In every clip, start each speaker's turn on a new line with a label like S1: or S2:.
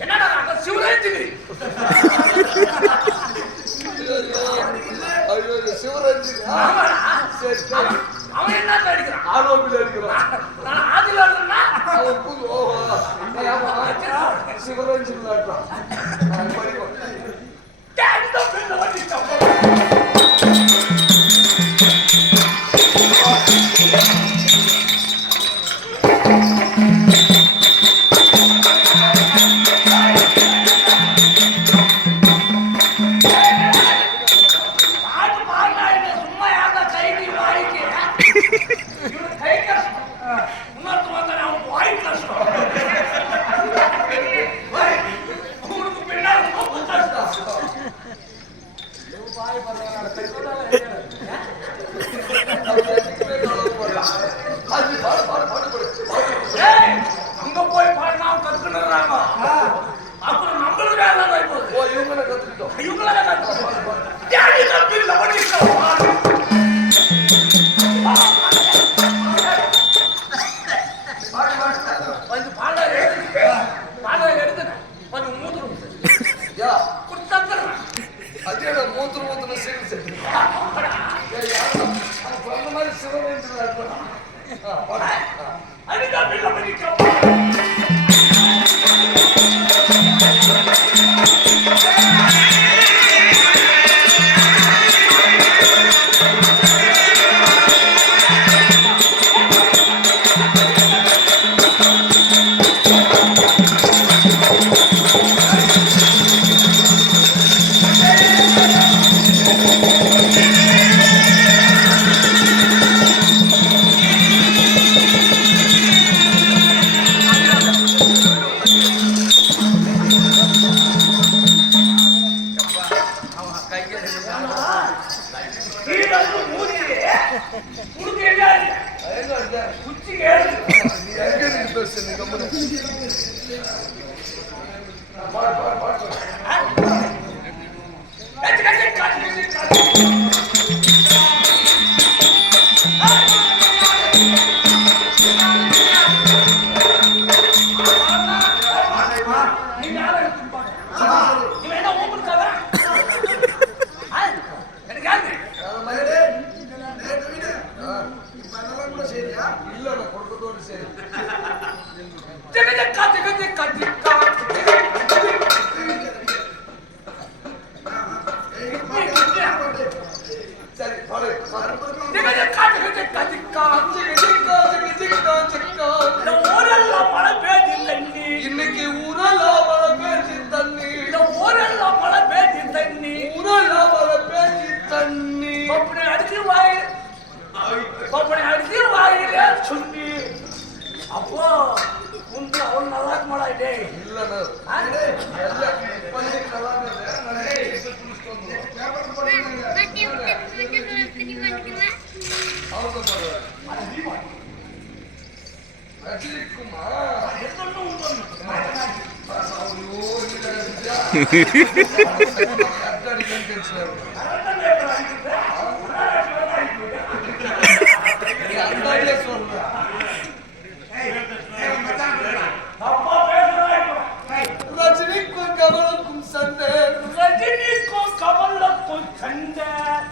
S1: என்னடா சிவராஜ் ஐயோ சிவரஞ்சன் சரி சரி அவன் என்ன அடிக்கிறான் ஆரோப்பில் அடிக்கிறான் நான் ஆதில அடிக்கிறேன்னா அவன்
S2: புது ஓஹோ சிவரஞ்சன் அடிக்கிறான்
S1: படிப்பான் Thank you.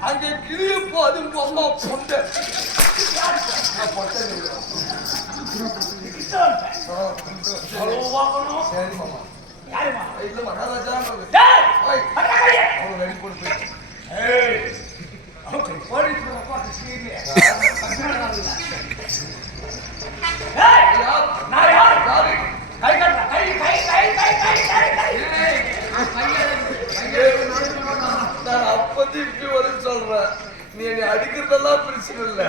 S2: அங்கே கிளிய போதும் பொம்மா பொண்டை அப்பத்தி இப்படி வர சொல்ற நீ அடிக்கிறதெல்லாம் பிரச்சனை இல்லை.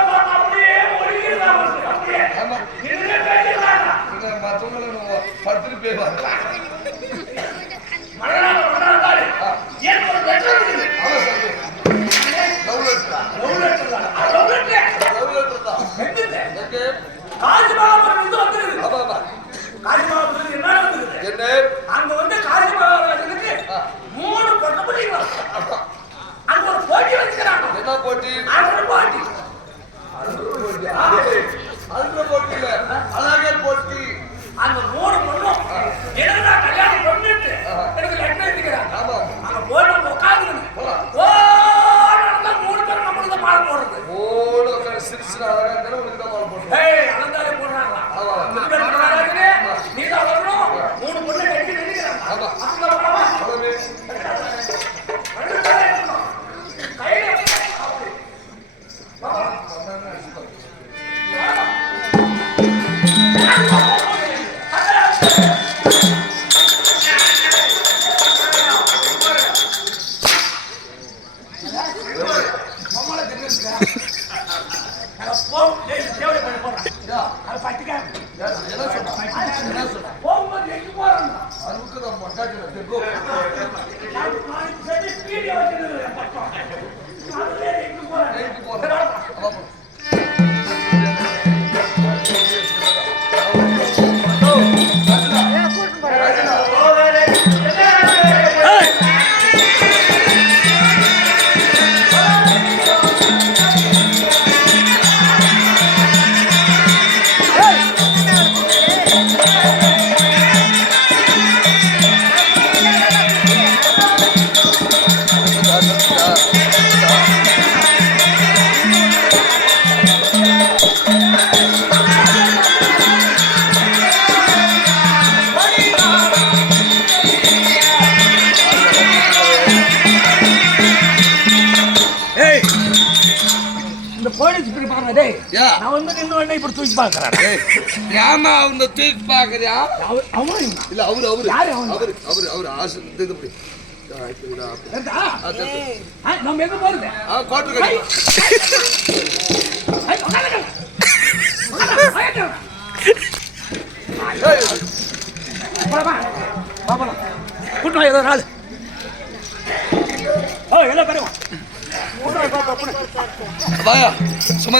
S1: மற்றவங்களை பத்து பேர் வரலாம்
S2: என்ன
S1: அங்க வந்து காரியமாக மூணு பட்டு பிள்ளைங்களா அங்க ஒரு போட்டி வச்சுக்கிறாங்க
S2: போட்டி
S1: அறுபது போட்டி
S2: அறுபது போட்டி போட்டியில ಮಾತಾಡ್ತಿರೋ தூக்கி
S1: பார்க்கறான்
S2: ஏமா அவன தூக்கி
S1: பார்க்கறியா? அவன்
S2: இல்ல அவரு அவரு.
S1: யாரு அவன்
S2: அவரு அவரு அவரு ஆசை. இது
S1: போய் நம்ம எங்க போறது?
S2: கோட்டர் கட்டி.
S1: கூட்டம் ஏதோ நாள் ஓ எல்லாம் பெருமா
S2: வாயா சும்மா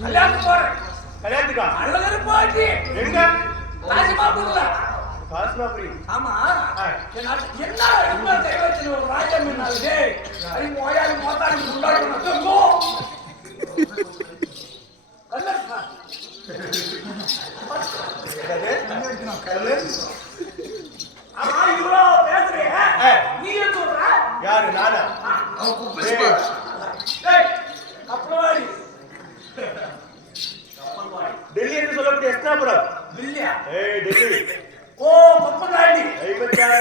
S1: கல்யாணத்துக்கு போறேன்
S3: கல்யாணத்துக்கா அழகு போயிட்டு எங்க? ராஜபாபுல
S1: ஆமா என்ன தெய்வத்தில் ஒரு ராஜம் என்னாலே அது மோயாளி மோத்தாளி
S3: முன்னாடி
S1: சொல்லும் கல்லு கல்லு
S3: யாரு நானா?
S1: கப்பல்வாடி.
S3: டெல்லி என்று சொல்லக்கூடிய எஸ்டாபுரம்
S1: டெல்லியா?
S3: ஏய் டெல்லி.
S1: ஓ கப்பல்வாடி.
S3: ஐம்பத்தி ஆறு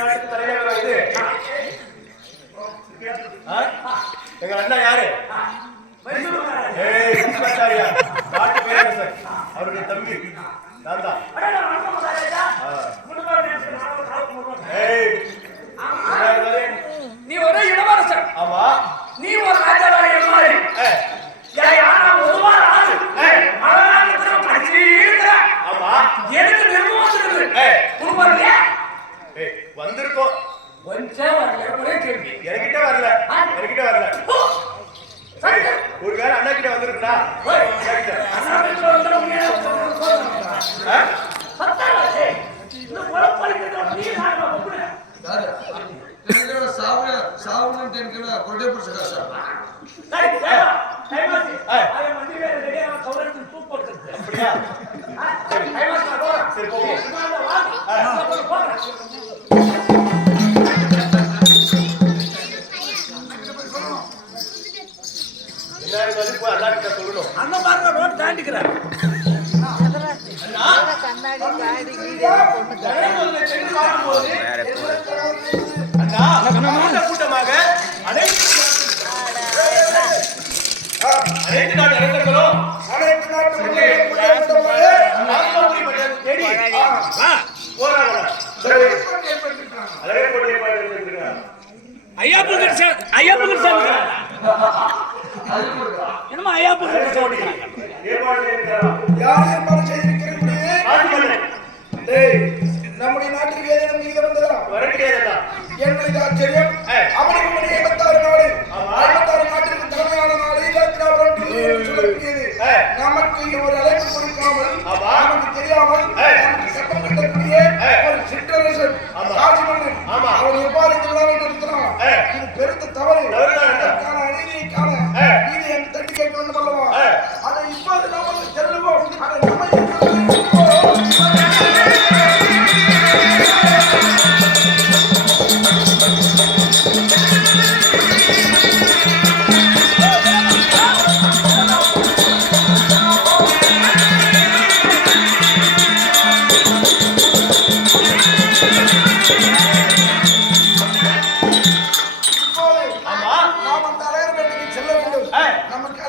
S3: ಸಾವುಗಂಟೆ ಅನ್ಕೊಂಡು
S4: ಕೊರಡೆ ಪುರುಷಕ ಸರ್
S3: ಸರಿ
S4: ಹೋಗಿ நம்முடைய நாட்டிற்கு ஏதேனும் நீதி வந்ததா?
S3: வரக்கூடியதா
S4: என்னுடைய ஆச்சரியம். அவனுக்கு மணி ஐம்பத்தாறு நாடு ஐம்பத்தாறு நாட்டிற்கு தலைமையான நாடு இலக்கிராபுரம் சொல்லக்கூடியது நமக்கு ஒரு அழைப்பு கொடுக்காமல் நமக்கு தெரியாமல் நமக்கு சட்டம் கட்டக்கூடிய ஒரு சிற்றரசன் ராஜமன்னன் அவன் எவ்வாறு இந்த பெருத்த தவறு.
S3: அதற்கான
S4: அநீதியை காண நீதி
S3: என்று தட்டி
S4: கேட்க வேண்டும் அல்லவா அதை இப்போது நாம தெரிவோம் அதை நம்ம